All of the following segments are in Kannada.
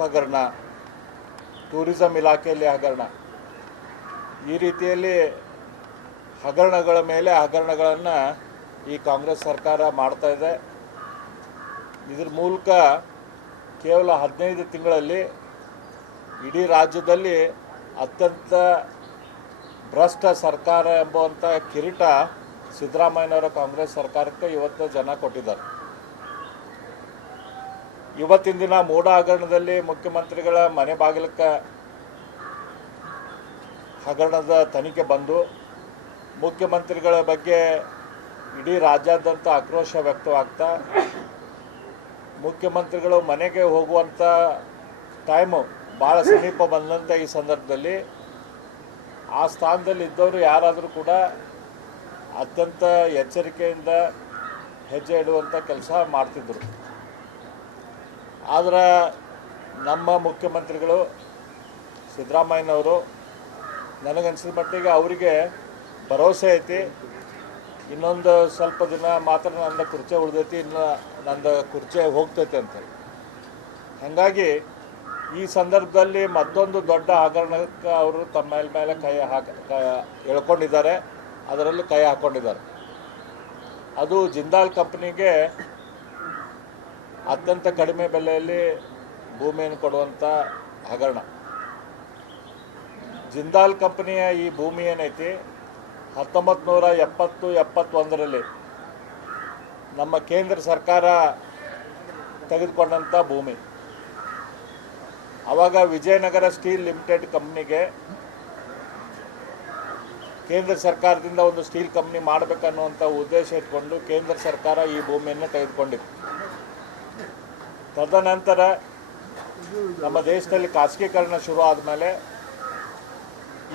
ಹಗರಣ, ಟೂರಿಸಂ ಇಲಾಖೆಯಲ್ಲಿ ಹಗರಣ, ಈ ರೀತಿಯಲ್ಲಿ ಹಗರಣಗಳ ಮೇಲೆ ಹಗರಣಗಳನ್ನು ಈ ಕಾಂಗ್ರೆಸ್ ಸರ್ಕಾರ ಮಾಡ್ತಾ ಇದೆ. ಇದ್ರ ಮೂಲಕ ಕೇವಲ 15 ತಿಂಗಳಲ್ಲಿ ಇಡೀ ರಾಜ್ಯದಲ್ಲಿ ಅತ್ಯಂತ ಭ್ರಷ್ಟ ಸರ್ಕಾರ ಎಂಬುವಂಥ ಕಿರೀಟ ಸಿದ್ದರಾಮಯ್ಯನವರ ಕಾಂಗ್ರೆಸ್ ಸರ್ಕಾರಕ್ಕೆ ಇವತ್ತು ಜನ ಕೊಟ್ಟಿದ್ದಾರೆ. ಇವತ್ತಿನ ದಿನ ಮೂಡ ಹಗರಣದಲ್ಲಿ ಮುಖ್ಯಮಂತ್ರಿಗಳ ಮನೆ ಬಾಗಿಲಕ್ಕೆ ಹಗರಣದ ತನಿಖೆ ಬಂದು ಮುಖ್ಯಮಂತ್ರಿಗಳ ಬಗ್ಗೆ ಇಡೀ ರಾಜ್ಯಾದ್ಯಂತ ಆಕ್ರೋಶ ವ್ಯಕ್ತವಾಗ್ತಾ, ಮುಖ್ಯಮಂತ್ರಿಗಳು ಮನೆಗೆ ಹೋಗುವಂಥ ಟೈಮು ಭಾಳ ಸಮೀಪ ಬಂದಂಥ ಈ ಸಂದರ್ಭದಲ್ಲಿ ಆ ಸ್ಥಾನದಲ್ಲಿ ಇದ್ದವರು ಯಾರಾದರೂ ಕೂಡ ಅತ್ಯಂತ ಎಚ್ಚರಿಕೆಯಿಂದ ಹೆಜ್ಜೆ ಇಡುವಂಥ ಕೆಲಸ ಮಾಡ್ತಿದ್ದರು. ಆದರೆ ನಮ್ಮ ಮುಖ್ಯಮಂತ್ರಿಗಳು ಸಿದ್ದರಾಮಯ್ಯನವರು ನನಗನ್ಸಿದ ಮಟ್ಟಿಗೆ ಅವರಿಗೆ ಭರವಸೆ ಐತಿ, ಇನ್ನೊಂದು ಸ್ವಲ್ಪ ದಿನ ಮಾತ್ರ ನನ್ನ ಕುರ್ಚಿ ಉಳಿದೈತಿ, ಇನ್ನು ನನ್ನ ಕುರ್ಚಿ ಹೋಗ್ತೈತೆ ಅಂತ. ಹಾಗಾಗಿ ಈ ಸಂದರ್ಭದಲ್ಲಿ ಮತ್ತೊಂದು ದೊಡ್ಡ ಹಗರಣಕ್ಕೆ ಅವರು ತಮ್ಮ ಮೇಲೆ ಎಳ್ಕೊಂಡಿದ್ದಾರೆ, ಅದರಲ್ಲಿ ಕೈ ಹಾಕ್ಕೊಂಡಿದ್ದಾರೆ. ಅದು ಜಿಂದಾಲ್ ಕಂಪ್ನಿಗೆ ಅತ್ಯಂತ ಕಡಿಮೆ ಬೆಲೆಯಲ್ಲಿ ಭೂಮಿಯನ್ನು ಕೊಡುವಂಥ ಹಗರಣ. ಜಿಂದಾಲ್ ಕಂಪನಿಯ ಈ ಭೂಮಿ ಏನೈತಿ 1970-71ರಲ್ಲಿ ನಮ್ಮ ಕೇಂದ್ರ ಸರ್ಕಾರ ತೆಗೆದುಕೊಂಡಂಥ ಭೂಮಿ. ಆವಾಗ ವಿಜಯನಗರ ಸ್ಟೀಲ್ ಲಿಮಿಟೆಡ್ ಕಂಪ್ನಿಗೆ ಕೇಂದ್ರ ಸರ್ಕಾರದಿಂದ ಒಂದು ಸ್ಟೀಲ್ ಕಂಪ್ನಿ ಮಾಡಬೇಕನ್ನುವಂಥ ಉದ್ದೇಶ ಇಟ್ಕೊಂಡು ಕೇಂದ್ರ ಸರ್ಕಾರ ಈ ಭೂಮಿಯನ್ನು ತೆಗೆದುಕೊಂಡಿತ್ತು. ತದನಂತರ ನಮ್ಮ ದೇಶದಲ್ಲಿ ಖಾಸಗೀಕರಣ ಶುರು ಆದಮೇಲೆ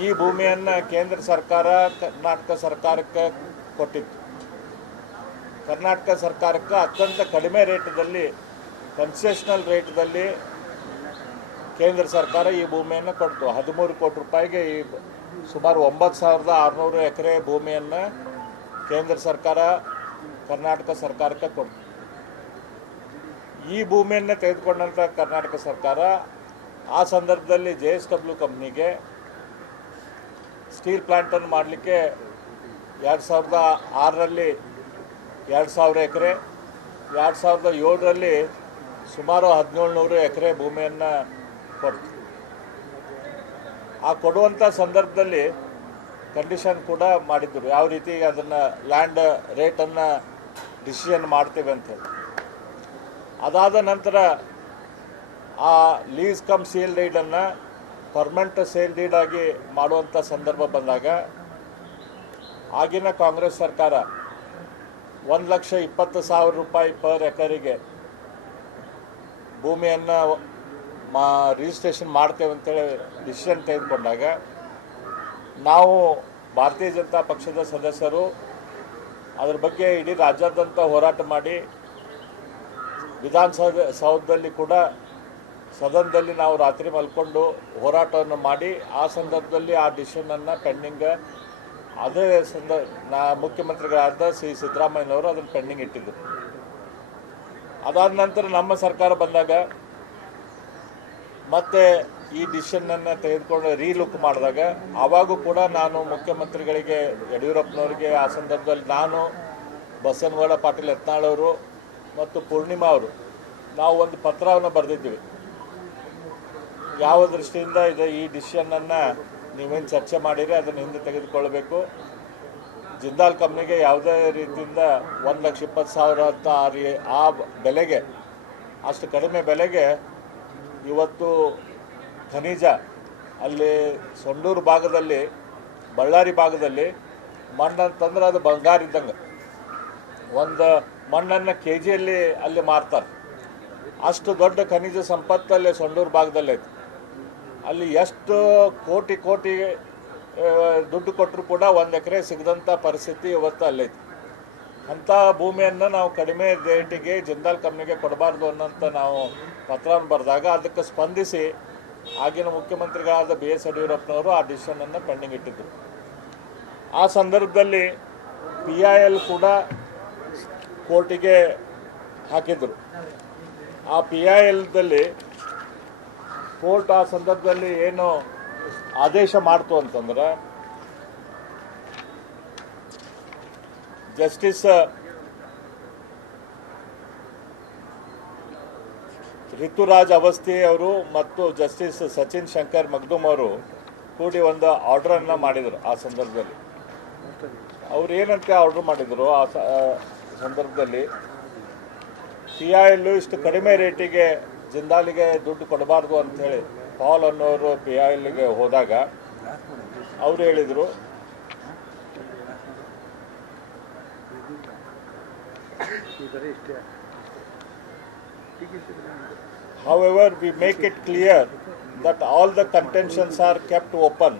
ಈ ಭೂಮಿಯನ್ನು ಕೇಂದ್ರ ಸರ್ಕಾರ ಕರ್ನಾಟಕ ಸರ್ಕಾರಕ್ಕೆ ಕೊಟ್ಟಿತ್ತು. ಕರ್ನಾಟಕ ಸರ್ಕಾರಕ್ಕೆ ಅತ್ಯಂತ ಕಡಿಮೆ ರೇಟದಲ್ಲಿ, ಕನ್ಸೆಷನಲ್ ರೇಟ್ದಲ್ಲಿ ಕೇಂದ್ರ ಸರ್ಕಾರ ಈ ಭೂಮಿಯನ್ನು ಕೊಡ್ತು. 13 ಕೋಟಿ ರೂಪಾಯಿಗೆ ಈ ಸುಮಾರು 9,600 ಎಕರೆ ಭೂಮಿಯನ್ನು ಕೇಂದ್ರ ಸರ್ಕಾರ ಕರ್ನಾಟಕ ಸರ್ಕಾರಕ್ಕೆ ಕೊಡ್ತು. ಈ ಭೂಮಿಯನ್ನು ತೆಗೆದುಕೊಂಡಂಥ ಕರ್ನಾಟಕ ಸರ್ಕಾರ ಆ ಸಂದರ್ಭದಲ್ಲಿ JSW ಕಂಪ್ನಿಗೆ ಸ್ಟೀಲ್ ಪ್ಲ್ಯಾಂಟನ್ನು ಮಾಡಲಿಕ್ಕೆ 2006ರಲ್ಲಿ 2,000 ಎಕರೆ, 2007ರಲ್ಲಿ ಸುಮಾರು 1,700 ಎಕರೆ ಭೂಮಿಯನ್ನು ಕೊಡ್ತು. ಆ ಕೊಡುವಂಥ ಸಂದರ್ಭದಲ್ಲಿ ಕಂಡೀಷನ್ ಕೂಡ ಮಾಡಿದ್ದರು, ಯಾವ ರೀತಿ ಅದನ್ನು ಲ್ಯಾಂಡ್ ರೇಟನ್ನು ಡಿಸಿಷನ್ ಮಾಡ್ತೇವೆ ಅಂತೇಳಿ. ಅದಾದ ನಂತರ ಆ ಲೀಸ್ ಕಮ್ ಸೇಲ್ ಡೀಡನ್ನು ಪರ್ಮನೆಂಟ್ ಸೇಲ್ ಡೀಡ್ ಆಗಿ ಮಾಡುವಂಥ ಸಂದರ್ಭ ಬಂದಾಗ ಆಗಿನ ಕಾಂಗ್ರೆಸ್ ಸರ್ಕಾರ 1,20,000 ರೂಪಾಯಿ ಪರ್ ಎಕರಿಗೆ ಭೂಮಿಯನ್ನು ರಿಜಿಸ್ಟ್ರೇಷನ್ ಮಾಡ್ತೇವೆ ಅಂತೇಳಿ ಡಿಸಿಷನ್ ತೆಗೆದುಕೊಂಡಾಗ ನಾವು ಭಾರತೀಯ ಜನತಾ ಪಕ್ಷದ ಸದಸ್ಯರು ಅದ್ರ ಬಗ್ಗೆ ಇಡೀ ರಾಜ್ಯಾದ್ಯಂತ ಹೋರಾಟ ಮಾಡಿ ವಿಧಾನಸೌಧದಲ್ಲಿ ಕೂಡ ಸದನದಲ್ಲಿ ನಾವು ರಾತ್ರಿ ಮಲ್ಕೊಂಡು ಹೋರಾಟವನ್ನು ಮಾಡಿ ಆ ಸಂದರ್ಭದಲ್ಲಿ ಆ ಡಿಸಿಷನನ್ನು ಪೆಂಡಿಂಗ್ ಅದೇ ಮುಖ್ಯಮಂತ್ರಿಗಳಾದ ಸಿದ್ದರಾಮಯ್ಯನವರು ಅದನ್ನು ಪೆಂಡಿಂಗ್ ಇಟ್ಟಿದ್ದರು. ಅದಾದ ನಂತರ ನಮ್ಮ ಸರ್ಕಾರ ಬಂದಾಗ ಮತ್ತೆ ಈ ಡಿಸಿಷನನ್ನು ತೆಗೆದುಕೊಂಡು ರೀಲುಕ್ ಮಾಡಿದಾಗ ಆವಾಗೂ ಕೂಡ ನಾನು ಮುಖ್ಯಮಂತ್ರಿಗಳಿಗೆ ಯಡಿಯೂರಪ್ಪನವರಿಗೆ ಆ ಸಂದರ್ಭದಲ್ಲಿ ನಾನು, ಬಸನಗೌಡ ಪಾಟೀಲ್ ಯತ್ನಾಳ್ ಅವರು ಮತ್ತು ಪೂರ್ಣಿಮಾ ಅವರು ನಾವು ಒಂದು ಪತ್ರವನ್ನು ಬರೆದಿದ್ದೀವಿ. ಯಾವ ದೃಷ್ಟಿಯಿಂದ ಈ ಡಿಸಿಷನನ್ನು ನೀವೇನು ಚರ್ಚೆ ಮಾಡಿರಿ ಅದನ್ನು ಹಿಂದೆ ತೆಗೆದುಕೊಳ್ಳಬೇಕು. ಜಿಂದಾಲ್ ಕಂಪ್ನಿಗೆ ಯಾವುದೇ ರೀತಿಯಿಂದ 1,20,000 ಅಂತ ಆ ಬೆಲೆಗೆ, ಅಷ್ಟು ಕಡಿಮೆ ಬೆಲೆಗೆ ಇವತ್ತು ಖನಿಜ ಅಲ್ಲಿ ಸೊಂಡೂರು ಭಾಗದಲ್ಲಿ, ಬಳ್ಳಾರಿ ಭಾಗದಲ್ಲಿ ಮಣ್ಣಂತಂದ್ರೆ ಅದು ಬಂಗಾರ ಇದ್ದಂಗೆ, ಒಂದು ಮಣ್ಣನ್ನು KGಯಲ್ಲಿ ಅಲ್ಲಿ ಮಾರ್ತಾರೆ. ಅಷ್ಟು ದೊಡ್ಡ ಖನಿಜ ಸಂಪತ್ತಲ್ಲಿ ಸೊಂಡೂರು ಭಾಗದಲ್ಲಿ ಐತೆ. ಅಲ್ಲಿ ಎಷ್ಟು ಕೋಟಿ ದುಡ್ಡು ಕೊಟ್ಟರು ಕೂಡ 1 ಎಕರೆ ಸಿಗದಂಥ ಪರಿಸ್ಥಿತಿ ಇವತ್ತು ಅಲ್ಲೈತಿ. ಅಂಥ ಭೂಮಿಯನ್ನು ನಾವು ಕಡಿಮೆ ರೇಟಿಗೆ ಜಿಂದಾಲ್ ಕಂಪ್ನಿಗೆ ಕೊಡಬಾರ್ದು ಅನ್ನೋಂಥ ನಾವು ಪತ್ರವನ್ನು ಬರೆದಾಗ ಅದಕ್ಕೆ ಸ್ಪಂದಿಸಿ ಆಗಿನ ಮುಖ್ಯಮಂತ್ರಿಗಳಾದ BS ಯಡಿಯೂರಪ್ಪನವರು ಆ ಡಿಸಿಷನನ್ನು ಪೆಂಡಿಂಗ್ ಇಟ್ಟಿದ್ದರು. ಆ ಸಂದರ್ಭದಲ್ಲಿ PIL ಕೂಡ ಕೋರ್ಟಿಗೆ ಹಾಕಿದರು. ಆ PILದಲ್ಲಿ ಕೋರ್ಟ್ ಆ ಸಂದರ್ಭದಲ್ಲಿ ಏನು ಆದೇಶ ಮಾಡ್ತು ಅಂತಂದ್ರೆ, ಜಸ್ಟಿಸ್ ಋತುರಾಜ್ ಅವಸ್ಥಿ ಅವರು ಮತ್ತು ಜಸ್ಟಿಸ್ ಸಚಿನ್ ಶಂಕರ್ ಮಗ್ದುಮ್ ಅವರು ಕೂಡಿ ಒಂದು ಆರ್ಡ್ರನ್ನು ಮಾಡಿದರು. ಆ ಸಂದರ್ಭದಲ್ಲಿ ಅವ್ರು ಏನಂತ ಆರ್ಡ್ರ್ ಮಾಡಿದರು, ಆ ಸಂದರ್ಭದಲ್ಲಿ PIL ಇಷ್ಟು ಕಡಿಮೆ ರೇಟಿಗೆ ಜಿಂದಾಲಿಗೆ ದುಡ್ಡು ಕೊಡಬಾರ್ದು ಅಂಥೇಳಿ ಪಾಲ್ ಅನ್ನೋರು PILಗೆ ಹೋದಾಗ ಅವರು ಹೇಳಿದರು, however, we make it clear that all the contentions are kept open,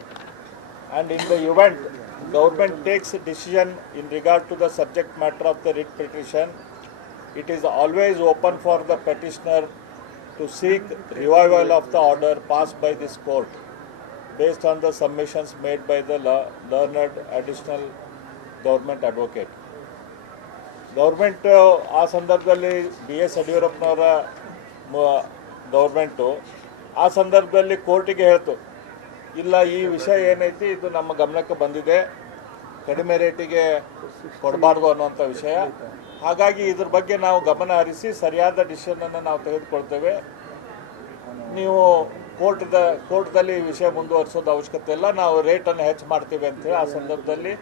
and in the event government takes a decision in regard to the subject matter of the writ petition, it is always open for the petitioner to seek revival of the order passed by this court based on the submissions made by the learned additional government advocate. Government ಆ ಸಂದರ್ಭದಲ್ಲಿ BS ಯಡಿಯೂರಪ್ಪನವರ ಗೌರ್ಮೆಂಟು ಆ ಸಂದರ್ಭದಲ್ಲಿ ಕೋರ್ಟಿಗೆ ಹೇಳ್ತು, ಇಲ್ಲ ಈ ವಿಷಯ ಏನೈತಿ ಇದು ನಮ್ಮ ಗಮನಕ್ಕೆ ಬಂದಿದೆ, ಕಡಿಮೆ ರೇಟಿಗೆ ಕೊಡಬಾರ್ದು ಅನ್ನುವಂಥ ವಿಷಯ. ಹಾಗಾಗಿ ಇದ್ರ ಬಗ್ಗೆ ನಾವು ಗಮನ ಹರಿಸಿ ಸರಿಯಾದ ಡಿಸಿಷನನ್ನು ನಾವು ತೆಗೆದುಕೊಳ್ತೇವೆ. ನೀವು ಕೋರ್ಟ್ದಲ್ಲಿ ಈ ವಿಷಯ ಮುಂದುವರಿಸೋದು ಅವಶ್ಯಕತೆ ಇಲ್ಲ, ನಾವು ರೇಟನ್ನು ಹೆಚ್ಚು ಮಾಡ್ತೀವಿ ಅಂತೇಳಿ ಆ ಸಂದರ್ಭದಲ್ಲಿ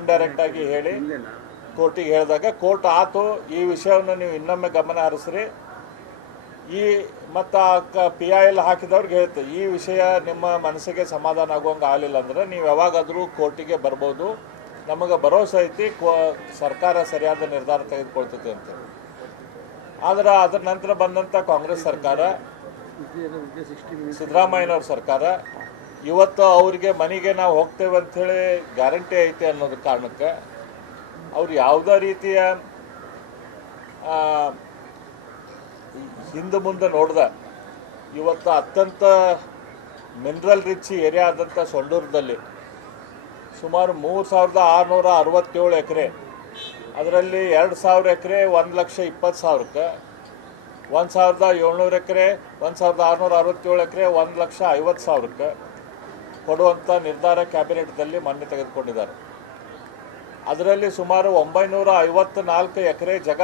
ಇಂಡೈರೆಕ್ಟಾಗಿ ಹೇಳಿ ಕೋರ್ಟಿಗೆ ಹೇಳಿದಾಗ ಕೋರ್ಟ್ ಆತು, ಈ ವಿಷಯವನ್ನು ನೀವು ಇನ್ನೊಮ್ಮೆ ಗಮನ ಹರಿಸ್ರಿ. ಈ ಮತ್ತು PIL ಹಾಕಿದವ್ರಿಗೆ ಹೇಳ್ತೆ, ಈ ವಿಷಯ ನಿಮ್ಮ ಮನಸ್ಸಿಗೆ ಸಮಾಧಾನ ಆಗುವಂಗೆ ಆಗಲಿಲ್ಲ ಅಂದ್ರೆ ನೀವು ಯಾವಾಗಾದರೂ ಕೋರ್ಟಿಗೆ ಬರ್ಬೋದು, ನಮಗೆ ಭರವಸೆ ಐತಿ ಸರ್ಕಾರ ಸರಿಯಾದ ನಿರ್ಧಾರ ತೆಗೆದುಕೊಳ್ತೈತಿ ಅಂತೇಳಿ. ಆದರೆ ಅದರ ನಂತರ ಬಂದಂಥ ಕಾಂಗ್ರೆಸ್ ಸರ್ಕಾರ, ಸಿದ್ದರಾಮಯ್ಯನವ್ರ ಸರ್ಕಾರ ಇವತ್ತು ಅವರಿಗೆ ಮನೆಗೆ ನಾವು ಹೋಗ್ತೇವೆ ಅಂಥೇಳಿ ಗ್ಯಾರಂಟಿ ಐತೆ ಅನ್ನೋದು ಕಾರಣಕ್ಕೆ ಅವ್ರು ಯಾವುದೇ ರೀತಿಯ ಹಿಂದೆ ಮುಂದೆ ನೋಡ್ದೆ ಇವತ್ತು ಅತ್ಯಂತ ಮಿನರಲ್ ರಿಚ್ ಏರಿಯಾ ಆದಂಥ ಸೊಂಡೂರದಲ್ಲಿ ಸುಮಾರು 3667 ಎಕರೆ, ಅದರಲ್ಲಿ 2000 ಎಕರೆ 1,20,000ಕ್ಕೆ, 1,700 ಎಕರೆ 1,667 ಎಕರೆ 1,50,000ಕ್ಕೆ ಕೊಡುವಂಥ ನಿರ್ಧಾರ ಕ್ಯಾಬಿನೆಟ್ದಲ್ಲಿ ಮೊನ್ನೆ ತೆಗೆದುಕೊಂಡಿದ್ದಾರೆ. ಅದರಲ್ಲಿ ಸುಮಾರು 954 ಎಕರೆ ಜಾಗ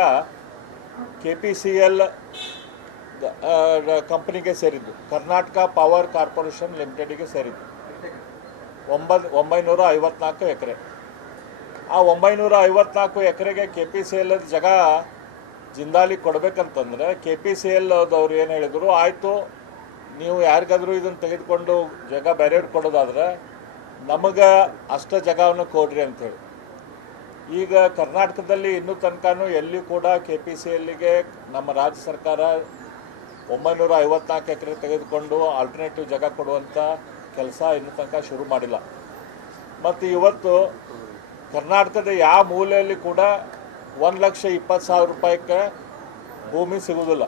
KPCL ಕಂಪನಿಗೆ ಸೇರಿದ್ದು, ಕರ್ನಾಟಕ ಪವರ್ ಕಾರ್ಪೊರೇಷನ್ ಲಿಮಿಟೆಡ್ಗೆ ಸೇರಿದ್ದು 954 ಎಕರೆ. ಆ 954 ಎಕರೆಗೆ KPCL ಜಾಗ ಜಿಂದಾಲಿ ಕೊಡಬೇಕಂತಂದರೆ KPCL ಅವ್ರು ಏನು ಹೇಳಿದರು, ಆಯಿತು ನೀವು ಯಾರಿಗಾದರೂ ಇದನ್ನು ತೆಗೆದುಕೊಂಡು ಜಾಗ ಬೇರೆಯವ್ರಿಗೆ ಕೊಡೋದಾದ್ರೆ ನಮಗೆ ಅಷ್ಟು ಜಾಗವನ್ನು ಕೊಡ್ರಿ ಅಂಥೇಳಿ. ಈಗ ಕರ್ನಾಟಕದಲ್ಲಿ ಇನ್ನೂ ತನಕನೂ ಎಲ್ಲಿ ಕೂಡ KPCLಗೆ ನಮ್ಮ ರಾಜ್ಯ ಸರ್ಕಾರ 954 ಎಕರೆ ತೆಗೆದುಕೊಂಡು ಆಲ್ಟರ್ನೇಟಿವ್ ಜಾಗ ಕೊಡುವಂಥ ಕೆಲಸ ಇನ್ನೂ ತನಕ ಶುರು ಮಾಡಿಲ್ಲ. ಮತ್ತು ಇವತ್ತು ಕರ್ನಾಟಕದ ಯಾವ ಮೂಲೆಯಲ್ಲಿ ಕೂಡ 1,20,000 ರೂಪಾಯಿಗೆ ಭೂಮಿ ಸಿಗೋದಿಲ್ಲ.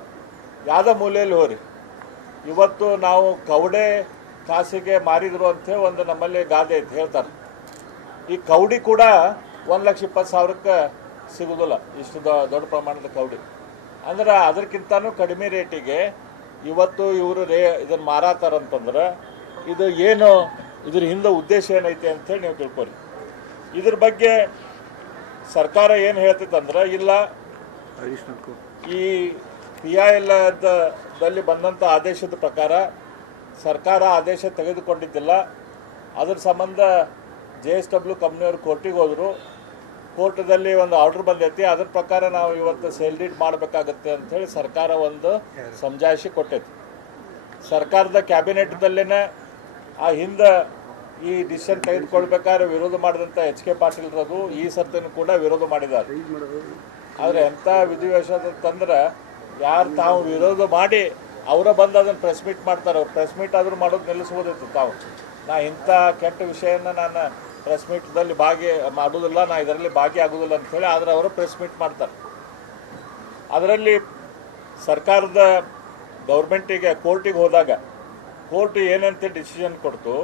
ಯಾವುದೇ ಮೂಲೆಯಲ್ಲಿ ಹೋರಿ, ಇವತ್ತು ನಾವು ಕವಡೆ ಕಾಸಿಗೆ ಮಾರಿದ್ರು ಅಂಥೇಳಿ ಒಂದು ನಮ್ಮಲ್ಲಿ ಗಾದೆ ಐತೆ ಹೇಳ್ತಾರೆ. ಈ ಕವಡಿ ಕೂಡ 1,20,000ಕ್ಕೆ ಸಿಗೋದಿಲ್ಲ, ಇಷ್ಟು ದೊಡ್ಡ ಪ್ರಮಾಣದ ಕವಡಿ. ಅಂದ್ರೆ ಅದಕ್ಕಿಂತನೂ ಕಡಿಮೆ ರೇಟಿಗೆ ಇವತ್ತು ಇವರು ಇದನ್ನು ಮಾರಾತಾರಂತಂದ್ರೆ ಇದು ಏನು, ಇದ್ರ ಹಿಂದೆ ಉದ್ದೇಶ ಏನೈತೆ ಅಂಥೇಳಿ ನೀವು ತಿಳ್ಕೊರಿ. ಇದ್ರ ಬಗ್ಗೆ ಸರ್ಕಾರ ಏನು ಹೇಳ್ತೈತಂದ್ರೆ, ಇಲ್ಲ ಈ PIL ದಲ್ಲಿ ಬಂದಂಥ ಆದೇಶದ ಪ್ರಕಾರ ಸರ್ಕಾರ ಆದೇಶ ತೆಗೆದುಕೊಂಡಿದ್ದಿಲ್ಲ, ಅದ್ರ ಸಂಬಂಧ JSW ಕಂಪ್ನಿಯವರು ಕೋರ್ಟಿಗೆ ಹೋದರು, ಕೋರ್ಟದಲ್ಲಿ ಒಂದು ಆರ್ಡರ್ ಬಂದೈತಿ, ಅದ್ರ ಪ್ರಕಾರ ನಾವು ಇವತ್ತು ಸೇಲ್ ಡೀಡ್ ಮಾಡಬೇಕಾಗತ್ತೆ ಅಂಥೇಳಿ ಸರ್ಕಾರ ಒಂದು ಸಮಜಾಯಿಷಿ ಕೊಟ್ಟೈತಿ. ಸರ್ಕಾರದ ಕ್ಯಾಬಿನೆಟ್ದಲ್ಲೇ ಆ ಹಿಂದೆ ಈ ಡಿಸಿಷನ್ ತೆಗೆದುಕೊಳ್ಬೇಕಾದ್ರೆ ವಿರೋಧ ಮಾಡಿದಂಥ HK ಪಾಟೀಲ್ರದು ಈ ಸರ್ತಿನೂ ಕೂಡ ವಿರೋಧ ಮಾಡಿದ್ದಾರೆ. ಆದರೆ ಎಂಥ ವಿಧಿವಶಾದಂತಂದ್ರೆ ಯಾರು ತಾವು ವಿರೋಧ ಮಾಡಿ ಅವರ ಬಂದು ಅದನ್ನು ಪ್ರೆಸ್ ಮೀಟ್ ಮಾಡ್ತಾರೆ. ಅವ್ರು ಪ್ರೆಸ್ ಮೀಟ್ ಆದರೂ ಮಾಡೋದು ನಿಲ್ಲಿಸ್ಬೋದಿತ್ತು. ತಾವು ನಾ ಇಂಥ ಕೆಟ್ಟ ವಿಷಯನ ನಾನು ಪ್ರೆಸ್ ಮೀಟ್ದಲ್ಲಿ ಮಾಡೋದಿಲ್ಲ, ನಾ ಇದರಲ್ಲಿ ಭಾಗಿಯಾಗೋದಿಲ್ಲ ಅಂಥೇಳಿ, ಆದರೆ ಅವರು ಪ್ರೆಸ್ ಮೀಟ್ ಮಾಡ್ತಾರೆ. ಅದರಲ್ಲಿ ಸರ್ಕಾರದ ಗೌರ್ಮೆಂಟಿಗೆ ಕೋರ್ಟಿಗೆ ಹೋದಾಗ ಕೋರ್ಟ್ ಏನಂತ ಡಿಸಿಷನ್ ಕೊಡ್ತು,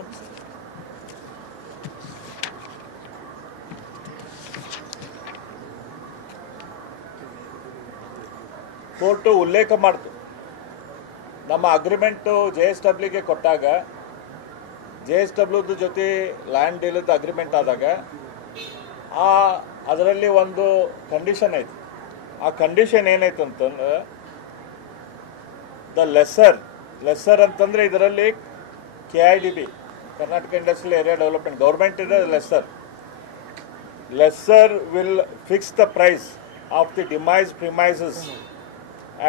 ಕೋರ್ಟು ಉಲ್ಲೇಖ ಮಾಡ್ತು ನಮ್ಮ ಅಗ್ರಿಮೆಂಟು JSWಗೆ ಕೊಟ್ಟಾಗ JSWದ ಜೊತೆ ಲ್ಯಾಂಡ್ ಡೀಲದ ಅಗ್ರಿಮೆಂಟ್ ಆದಾಗ ಅದರಲ್ಲಿ ಒಂದು ಕಂಡೀಷನ್ ಐತಿ. ಆ ಕಂಡೀಷನ್ ಏನೈತೆ ಅಂತಂದ್ರೆ ದ ಲೆಸ್ಸರ್ ಅಂತಂದರೆ ಇದರಲ್ಲಿ KIDB Karnataka industrial area development government ಇದೆ. Lessor will fix the price of the demise premises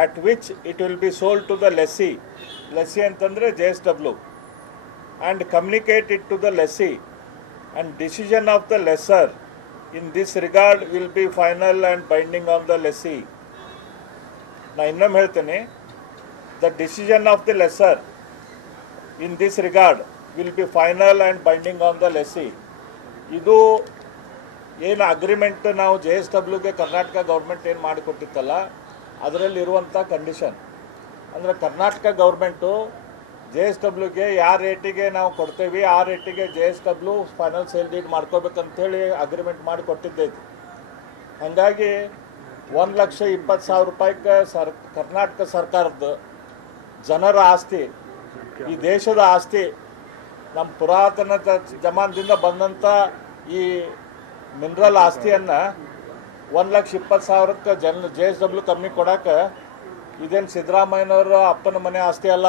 at which it will be sold to the lessee ಅಂತಂದರೆ JSW, and communicate it to the lessee, and decision of the lessor in this regard will be final and binding on the lessee. ನಾ ಇನ್ನೊಮ್ಮೆ ಹೇಳ್ತೇನೆ, the decision of the lessor in this regard will be final and binding on the lessee. ಇದು ಏನು ಅಗ್ರಿಮೆಂಟ್ ನಾವು JSWಗೆ ಕರ್ನಾಟಕ ಗೌರ್ಮೆಂಟ್ ಏನು ಮಾಡಿಕೊಟ್ಟಿತ್ತಲ್ಲ ಅದರಲ್ಲಿರುವಂಥ ಕಂಡೀಷನ್ ಅಂದರೆ ಕರ್ನಾಟಕ ಗೌರ್ಮೆಂಟು JSWಗೆ ಯಾವ ರೇಟಿಗೆ ನಾವು ಕೊಡ್ತೇವೆ ಆ ರೇಟಿಗೆ JSW ಫೈನಲ್ ಸೇಲ್ ಡೀಡ್ ಮಾಡ್ಕೋಬೇಕಂತೇಳಿ ಅಗ್ರಿಮೆಂಟ್ ಮಾಡಿ ಕೊಟ್ಟಿದ್ದೈತಿ. ಹಾಗಾಗಿ 1,20,000 ರೂಪಾಯಿಗೆ ಕರ್ನಾಟಕ ಸರ್ಕಾರದ ಜನರ ಆಸ್ತಿ, ಈ ದೇಶದ ಆಸ್ತಿ, ನಮ್ಮ ಪುರಾತನ ಜಮಾನದಿಂದ ಬಂದಂಥ ಈ ಮಿನರಲ್ ಆಸ್ತಿಯನ್ನು 1,20,000ಕ್ಕೆ JSW ಕಂಪ್ನಿ ಕೊಡೋಕೆ ಇದೇನು ಸಿದ್ದರಾಮಯ್ಯನವ್ರ ಅಪ್ಪನ ಮನೆ ಆಸ್ತಿ ಅಲ್ಲ,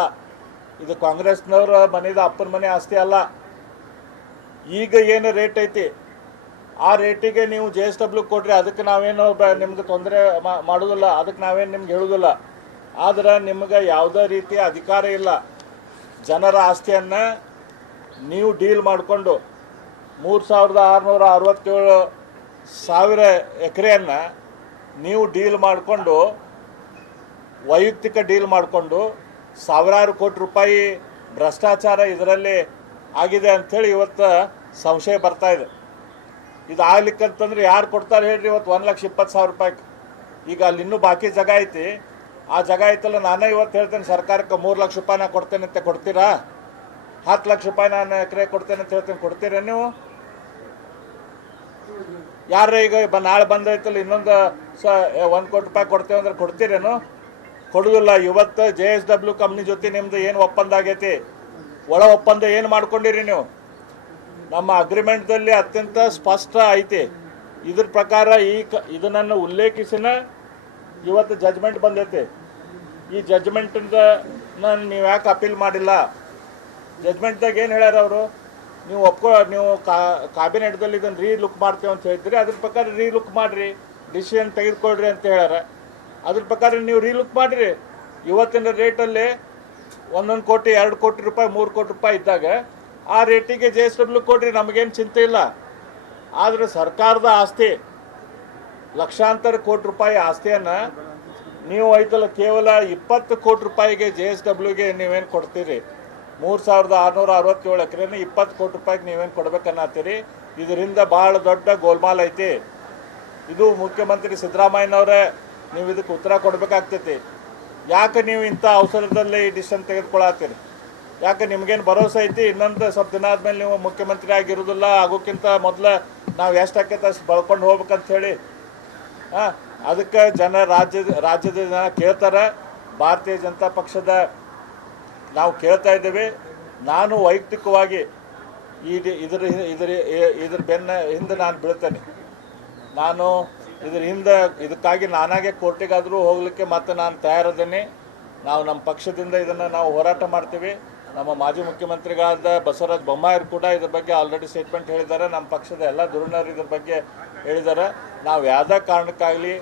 ಇದು ಕಾಂಗ್ರೆಸ್ನವ್ರ ಮನೆದ ಅಪ್ಪನ ಮನೆ ಆಸ್ತಿ ಅಲ್ಲ. ಈಗ ಏನು ರೇಟ್ ಐತಿ ಆ ರೇಟಿಗೆ ನೀವು JSW ಕೊಡ್ರಿ, ಅದಕ್ಕೆ ನಾವೇನು ನಿಮ್ಗೆ ತೊಂದರೆ ಮಾಡೋದಿಲ್ಲ, ಅದಕ್ಕೆ ನಾವೇನು ನಿಮ್ಗೆ ಹೇಳೋದಿಲ್ಲ. ಆದ್ರೆ ನಿಮ್ಗೆ ಯಾವುದೇ ರೀತಿಯ ಅಧಿಕಾರ ಇಲ್ಲ. ಜನರ ಆಸ್ತಿಯನ್ನು ನೀವು ಡೀಲ್ ಮಾಡಿಕೊಂಡು 3,667 ಎಕರೆಯನ್ನು ನೀವು ಡೀಲ್ ಮಾಡಿಕೊಂಡು ವೈಯಕ್ತಿಕ ಡೀಲ್ ಮಾಡಿಕೊಂಡು ಸಾವಿರಾರು ಕೋಟಿ ರೂಪಾಯಿ ಭ್ರಷ್ಟಾಚಾರ ಇದರಲ್ಲಿ ಆಗಿದೆ ಅಂಥೇಳಿ ಇವತ್ತು ಸಂಶಯ ಬರ್ತಾ ಇದೆ. ಇದು ಆಗ್ಲಿಕ್ಕಂತಂದ್ರೆ ಯಾರು ಕೊಡ್ತಾರೆ ಹೇಳ್ರಿ? ಇವತ್ತು 1,20,000 ರೂಪಾಯಿಗೆ ಈಗ ಅಲ್ಲಿ ಇನ್ನೂ ಬಾಕಿ ಜಾಗ ಐತಿ. ಆ ಜಾಗ ಐತಲ್ಲ, ನಾನೇ ಇವತ್ತು ಹೇಳ್ತೇನೆ ಸರ್ಕಾರಕ್ಕೆ 3 ಲಕ್ಷ ರೂಪಾಯಿ ನಾನು ಕೊಡ್ತೇನೆ ಅಂತ ಕೊಡ್ತೀರಾ? 10 ಲಕ್ಷ ರೂಪಾಯಿ ನಾನು ಎಕರೆ ಕೊಡ್ತೇನೆ ಅಂತ ಹೇಳ್ತೇನೆ, ಕೊಡ್ತೀರಾ ನೀವು? ಯಾರ ಈಗ ನಾಳೆ ಬಂದೈತಲ್ಲ ಇನ್ನೊಂದು 1 ಕೋಟಿ ರೂಪಾಯಿ ಕೊಡ್ತೇವೆ ಅಂದ್ರೆ ಕೊಡ್ತೀರೇನು? ಕೊಡೋದಿಲ್ಲ. ಇವತ್ತು JSW ಕಂಪ್ನಿ ಜೊತೆ ನಿಮ್ದು ಏನು ಒಪ್ಪಂದ ಆಗೈತಿ, ಒಳ ಒಪ್ಪಂದ ಏನು ಮಾಡ್ಕೊಂಡಿರಿ ನೀವು? ನಮ್ಮ ಅಗ್ರಿಮೆಂಟ್ದಲ್ಲಿ ಅತ್ಯಂತ ಸ್ಪಷ್ಟ ಐತಿ. ಇದ್ರ ಪ್ರಕಾರ ಇದನ್ನು ಉಲ್ಲೇಖಿಸಿನ ಇವತ್ತು ಜಜ್ಮೆಂಟ್ ಬಂದೈತಿ. ಈ ಜಜ್ಮೆಂಟಿಂದ ನೀವು ಯಾಕೆ ಅಪೀಲ್ ಮಾಡಿಲ್ಲ? ಜಜ್ಮೆಂಟ್ದಾಗ ಏನು ಹೇಳ್ಯಾರ ಅವರು? ನೀವು ಕ್ಯಾಬಿನೆಟ್ದಲ್ಲಿ ಇದನ್ನು ಲುಕ್ ಮಾಡ್ತೇವೆ ಅಂತ ಹೇಳ್ತೀರಿ, ಅದ್ರ ಪ್ರಕಾರ ಲುಕ್ ಮಾಡಿರಿ, ಡಿಸಿಷನ್ ತೆಗೆದುಕೊಳ್ರಿ ಅಂತ ಹೇಳ್ಯಾರ. ಅದ್ರ ಪ್ರಕಾರ ನೀವು ಲುಕ್ ಮಾಡಿರಿ. ಇವತ್ತಿನ ರೇಟಲ್ಲಿ 1 ಕೋಟಿ 2 ಕೋಟಿ ರೂಪಾಯಿ 3 ಕೋಟಿ ರೂಪಾಯಿ ಇದ್ದಾಗ ಆ ರೇಟಿಗೆ JSW ಕೊಡ್ರಿ, ನಮಗೇನು ಚಿಂತೆ ಇಲ್ಲ. ಆದರೆ ಸರ್ಕಾರದ ಆಸ್ತಿ ಲಕ್ಷಾಂತರ ಕೋಟಿ ರೂಪಾಯಿ ಆಸ್ತಿಯನ್ನು ನೀವು ಐತಲ್ಲ ಕೇವಲ 20 ಕೋಟಿ ರೂಪಾಯಿಗೆ JSWಗೆ ನೀವೇನು ಕೊಡ್ತೀರಿ? 3,667 ಎಕರೆನ 20 ಕೋಟಿ ರೂಪಾಯಿಗೆ ನೀವೇನು ಕೊಡ್ಬೇಕನ್ನತ್ತೀರಿ? ಇದರಿಂದ ಭಾಳ ದೊಡ್ಡ ಗೋಲ್ಮಾಲ್ ಐತಿ. ಇದು ಮುಖ್ಯಮಂತ್ರಿ ಸಿದ್ದರಾಮಯ್ಯನವರೇ ನೀವು ಇದಕ್ಕೆ ಉತ್ತರ ಕೊಡಬೇಕಾಗ್ತೈತಿ. ಯಾಕೆ ನೀವು ಇಂಥ ಅವಸರದಲ್ಲಿ ಈ ಡಿಸಿಷನ್ ತೆಗೆದುಕೊಳ್ಳತ್ತೀರಿ? ಯಾಕೆ ನಿಮಗೇನು ಭರವಸೆ ಐತಿ ಇನ್ನೊಂದು ಸ್ವಲ್ಪ ದಿನ ಆದಮೇಲೆ ನೀವು ಮುಖ್ಯಮಂತ್ರಿ ಆಗಿರೋದಿಲ್ಲ, ಆಗೋಕ್ಕಿಂತ ಮೊದಲು ನಾವು ಎಷ್ಟು ಆಕೈತೆ ಅಷ್ಟು ಬಳ್ಕೊಂಡು ಹೋಗ್ಬೇಕಂತ ಹೇಳಿ? ಅದಕ್ಕೆ ರಾಜ್ಯದ ಜನ ಕೇಳ್ತಾರೆ. ಭಾರತೀಯ ಜನತಾ ಪಕ್ಷದ ನಾವು ಕೇಳ್ತಾ ಇದ್ದೇವೆ. ನಾನು ವೈಯಕ್ತಿಕವಾಗಿ ಇದ್ರ ಹಿಂದೆ ನಾನು ಬೀಳ್ತೇನೆ. ನಾನು ಇದಕ್ಕಾಗಿ ನಾನಾಗೆ ಕೋರ್ಟಿಗಾದರೂ ಹೋಗಲಿಕ್ಕೆ ಮತ್ತೆ ನಾನು ತಯಾರಿದ್ದೇನೆ. ನಾವು ನಮ್ಮ ಪಕ್ಷದಿಂದ ಇದನ್ನು ನಾವು ಹೋರಾಟ ಮಾಡ್ತೀವಿ. ನಮ್ಮ ಮಾಜಿ ಮುಖ್ಯಮಂತ್ರಿಗಳಾದ ಬಸವರಾಜ ಬೊಮ್ಮಾಯಿ ಕೂಡ ಇದ್ರ ಬಗ್ಗೆ ಆಲ್ರೆಡಿ ಸ್ಟೇಟ್ಮೆಂಟ್ ಹೇಳಿದ್ದಾರೆ. ನಮ್ಮ ಪಕ್ಷದ ಎಲ್ಲ ಧುರೀಣರು ಇದ್ರ ಬಗ್ಗೆ ಹೇಳಿದ್ದಾರೆ. ನಾವು ಯಾವುದೇ ಕಾರಣಕ್ಕಾಗಲಿ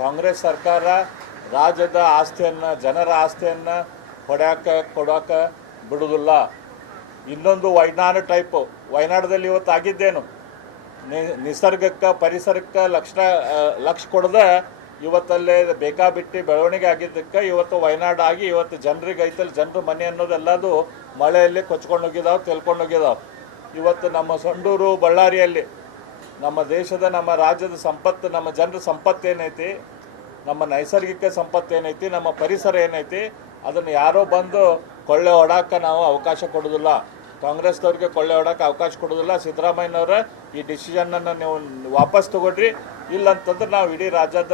ಕಾಂಗ್ರೆಸ್ ಸರ್ಕಾರ ರಾಜ್ಯದ ಆಸ್ತಿಯನ್ನು, ಜನರ ಆಸ್ತಿಯನ್ನು ಕೊಡೋಕೆ ಬಿಡೋದಿಲ್ಲ. ಇನ್ನೊಂದು ವಯನಾಡದಲ್ಲಿ ಇವತ್ತು ಆಗಿದ್ದೇನು, ನಿಸರ್ಗಕ್ಕೆ ಪರಿಸರಕ್ಕೆ ಲಕ್ಷ ಕೊಡದೆ ಇವತ್ತಲ್ಲೇ ಬೇಕಾಬಿಟ್ಟು ಬೆಳವಣಿಗೆ ಆಗಿದ್ದಕ್ಕೆ ಇವತ್ತು ವಯನಾಡು ಆಗಿ ಇವತ್ತು ಜನರಿಗೆ ಐತಲ್ಲಿ ಜನರ ಮನೆ ಅನ್ನೋದೆಲ್ಲದು ಮಳೆಯಲ್ಲಿ ಕೊಚ್ಕೊಂಡು ಹೋಗಿದಾವೆ, ತೆಲ್ಕೊಂಡು ಹೋಗಿದಾವೆ. ಇವತ್ತು ನಮ್ಮ ಸಂಡೂರು ಬಳ್ಳಾರಿಯಲ್ಲಿ ನಮ್ಮ ದೇಶದ ನಮ್ಮ ರಾಜ್ಯದ ಸಂಪತ್ತು, ನಮ್ಮ ಜನರ ಸಂಪತ್ತು ಏನೈತಿ, ನಮ್ಮ ನೈಸರ್ಗಿಕ ಸಂಪತ್ತು ಏನೈತಿ, ನಮ್ಮ ಪರಿಸರ ಏನೈತಿ, ಅದನ್ನು ಯಾರೋ ಬಂದು ಕೊಳ್ಳೆ ಹೊಡೋಕ್ಕೆ ನಾವು ಅವಕಾಶ ಕೊಡೋದಿಲ್ಲ. ಕಾಂಗ್ರೆಸ್ದವ್ರಿಗೆ ಕೊಳ್ಳೆ ಹೊಡೋಕ್ಕೆ ಅವಕಾಶ ಕೊಡೋದಿಲ್ಲ. ಸಿದ್ದರಾಮಯ್ಯನವರ ಈ ಡಿಸಿಷನನ್ನು ನೀವು ವಾಪಸ್ ತೊಗೊಳ್ರಿ. ಇಲ್ಲಂತಂದ್ರೆ ನಾವು ಇಡೀ ರಾಜ್ಯದ